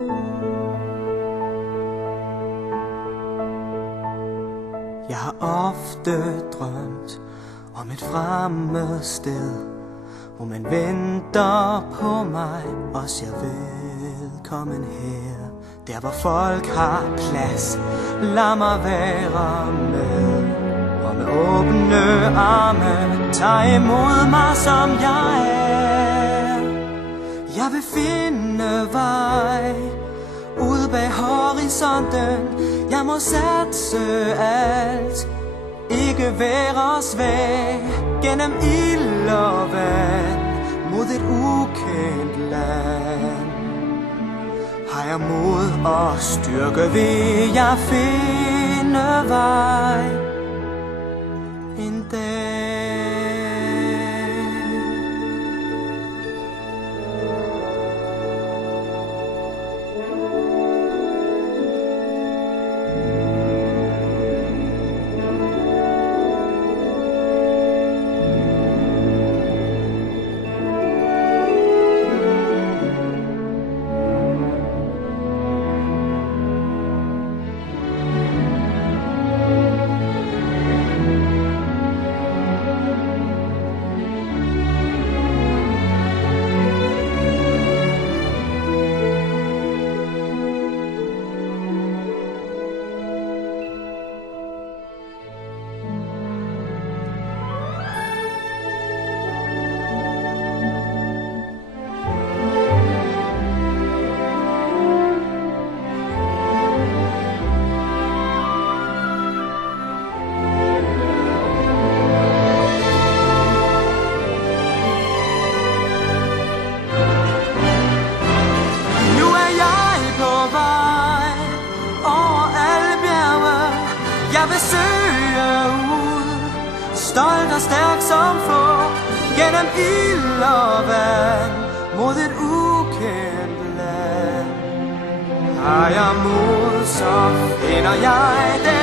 Jeg har ofte drømt om et fremmed sted, hvor man venter på mig og siger velkommen her. Der hvor folk har plads, lad mig være med. Og med åbne arme, tag imod mig som jeg er. Jeg vil finde vej ude bag horisonten. Jeg må satse alt, ikke være svag. Gennem ild og vand, mod et ukendt land. Har jeg mod og styrke, vil jeg finde vej en dag. Jeg vil søge ud, stolt og stærk som få, gennem ild og vand, mod et ukendt land. Har jeg mod, så finder jeg det.